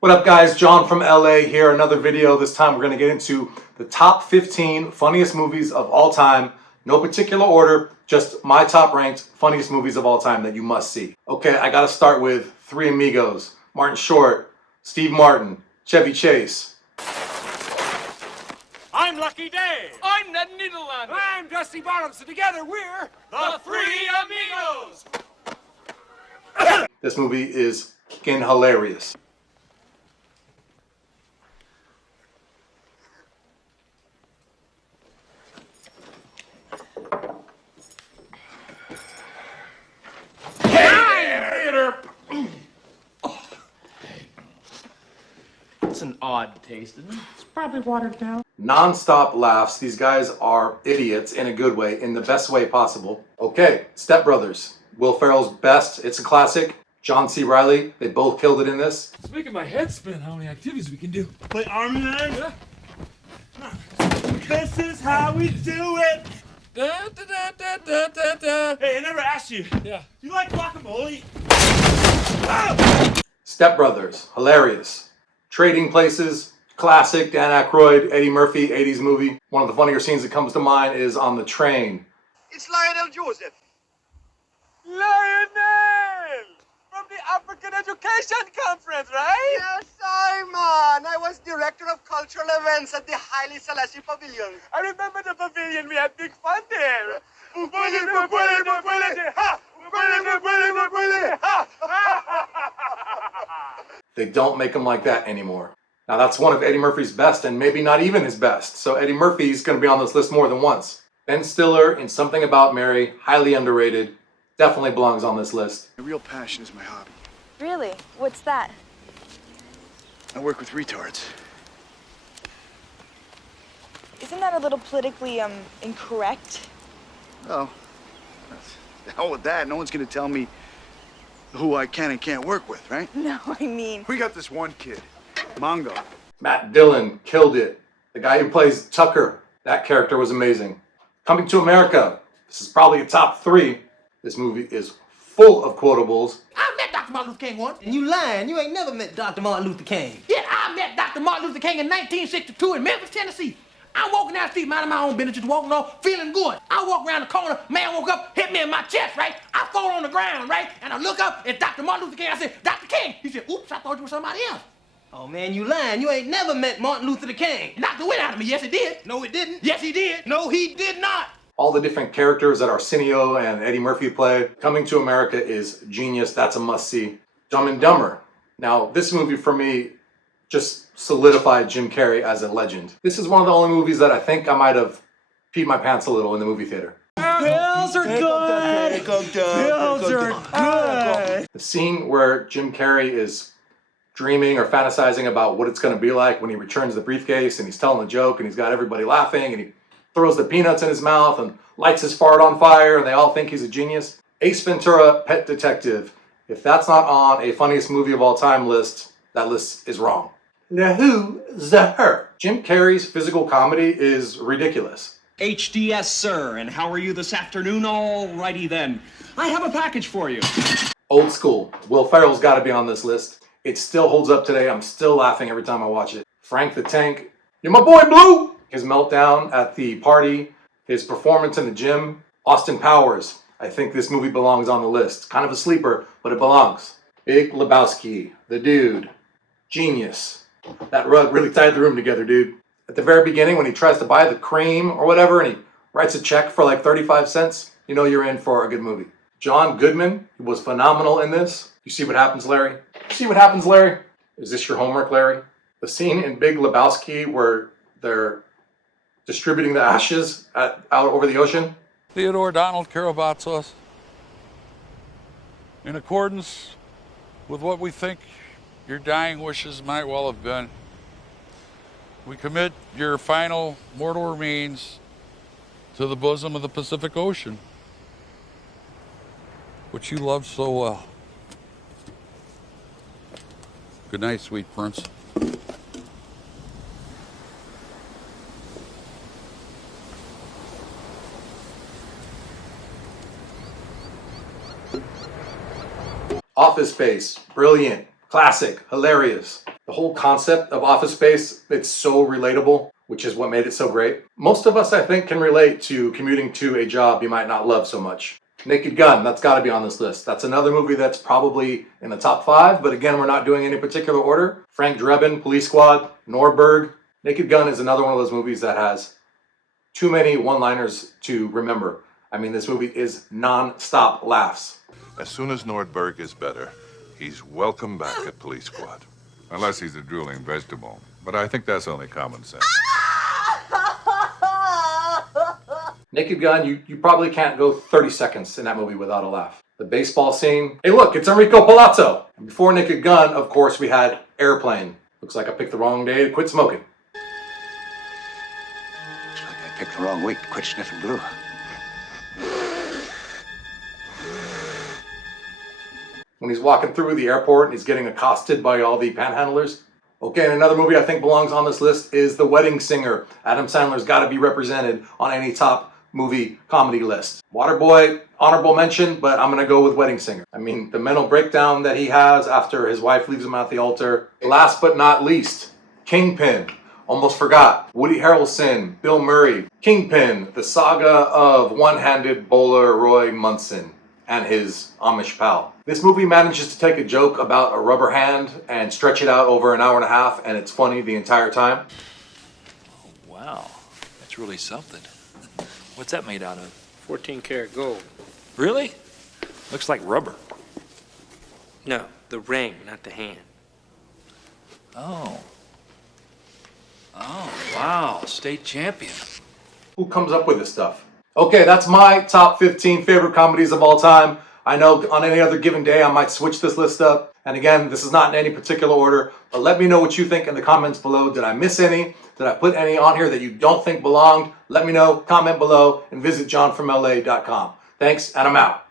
What up guys, John from LA here, another video. This time we're going to get into the top 15 funniest movies of all time. No particular order, just my top ranked funniest movies of all time that you must see. Okay, I gotta start with Three Amigos, Martin Short, Steve Martin, Chevy Chase. I'm Lucky Day. I'm Ned Niederlander. I'm Dusty Bottoms. So together we're The Three Amigos. This movie is kickin' hilarious. It's an odd taste, isn't it? It's probably watered down. Non-stop laughs. These guys are idiots in a good way, in the best way possible. Okay, Step Brothers. Will Ferrell's best. It's a classic. John C. Reilly. They both killed it in this. It's making my head spin how many activities we can do. play army man. Yeah. This is how we do it. Da, da, da, da, da, da, da. Hey, I never asked you. Yeah. You like guacamole? Step Brothers. Hilarious. Trading Places. Classic. Dan Aykroyd, Eddie Murphy, 80s movie. One of the funnier scenes that comes to mind is on the train. It's Lionel Joseph. Lionel! From the African Education Conference, right? Yes, Simon. I was director of cultural events at the Haile Selassie Pavilion. I remember the pavilion. We had big fun there. They don't make them like that anymore. Now that's one of Eddie Murphy's best and maybe not even his best. So Eddie Murphy's going to be on this list more than once. Ben Stiller in Something About Mary, highly underrated. Definitely belongs on this list. My real passion is my hobby. Really? What's that? I work with retards. Isn't that a little politically, incorrect? Oh, the hell with that. No one's gonna tell me who I can and can't work with, right? No, I mean... We got this one kid, Mongo. Matt Dillon killed it. The guy who plays Tucker, that character was amazing. Coming to America. This is probably a top 3. This movie is full of quotables. I met Dr. Martin Luther King once. And you lying. You ain't never met Dr. Martin Luther King. Yeah, I met Dr. Martin Luther King in 1962 in Memphis, Tennessee. I'm walking down the street, minding my own business, just walking off, feeling good. I walk around the corner, man woke up, hit me in my chest, right? I fall on the ground, right? And I look up, it's Dr. Martin Luther King. I said, Dr. King. He said, oops, I thought you were somebody else. Oh, man, you lying. You ain't never met Martin Luther King. Knocked the wind out of me. Yes, he did. No, it didn't. Yes, he did. No, he did not. All the different characters that Arsenio and Eddie Murphy play. Coming to America is genius. That's a must-see. Dumb and Dumber. Now, this movie for me just solidified Jim Carrey as a legend. This is one of the only movies that I think I might have peed my pants a little in the movie theater. Bills are good. Bills are good. The scene where Jim Carrey is dreaming or fantasizing about what it's going to be like when he returns the briefcase and he's telling a joke and he's got everybody laughing and he throws the peanuts in his mouth and lights his fart on fire and they all think he's a genius. Ace Ventura, Pet Detective. If that's not on a funniest movie of all time list, that list is wrong. The who, the her. Jim Carrey's physical comedy is ridiculous. HDS, sir, and how are you this afternoon? Alrighty then. I have a package for you. Old school. Will Ferrell's got to be on this list. It still holds up today. I'm still laughing every time I watch it. Frank the Tank. You're my boy, Blue! His meltdown at the party. His performance in the gym. Austin Powers. I think this movie belongs on the list. Kind of a sleeper, but it belongs. Big Lebowski. The Dude. Genius. That rug really tied the room together, dude. At the very beginning, when he tries to buy the cream or whatever, and he writes a check for like 35 cents, you know you're in for a good movie. John Goodman was phenomenal in this. You see what happens, Larry? You see what happens, Larry? Is this your homework, Larry? The scene in Big Lebowski where they're distributing the ashes out over the ocean. Theodore Donald Karabatsos, in accordance with what we think your dying wishes might well have been, we commit your final mortal remains to the bosom of the Pacific Ocean, which you loved so well. Good night, sweet prince. Office Space, brilliant, classic, hilarious. The whole concept of Office Space, it's so relatable, which is what made it so great. Most of us, I think, can relate to commuting to a job you might not love so much. Naked Gun, that's got to be on this list. That's another movie that's probably in the top 5, but again, we're not doing any particular order. Frank Drebin, Police Squad, Nordberg. Naked Gun is another one of those movies that has too many one-liners to remember. I mean, this movie is non-stop laughs. As soon as Nordberg is better, he's welcome back at Police Squad. Unless he's a drooling vegetable. But I think that's only common sense. Naked Gun, you probably can't go 30 seconds in that movie without a laugh. The baseball scene. Hey look, it's Enrico Palazzo. And before Naked Gun, of course, we had Airplane. Looks like I picked the wrong day to quit smoking. Looks like I picked the wrong week to quit sniffing glue. When he's walking through the airport and he's getting accosted by all the panhandlers. Okay, and another movie I think belongs on this list is The Wedding Singer. Adam Sandler's got to be represented on any top movie comedy list. Waterboy, honorable mention, but I'm going to go with Wedding Singer. I mean, the mental breakdown that he has after his wife leaves him at the altar. Last but not least, Kingpin. Almost forgot. Woody Harrelson, Bill Murray. Kingpin, the saga of one-handed bowler Roy Munson and his Amish pal. This movie manages to take a joke about a rubber hand and stretch it out over an hour and a half, and it's funny the entire time. Oh, wow, that's really something. What's that made out of? 14 karat gold. Really? Looks like rubber. No, the ring, not the hand. Oh. Oh, wow, state champion. Who comes up with this stuff? Okay, that's my top 15 favorite comedies of all time. I know on any other given day I might switch this list up. And again, this is not in any particular order. But let me know what you think in the comments below. Did I miss any? Did I put any on here that you don't think belonged? Let me know, comment below, and visit johnfromla.com. Thanks, and I'm out.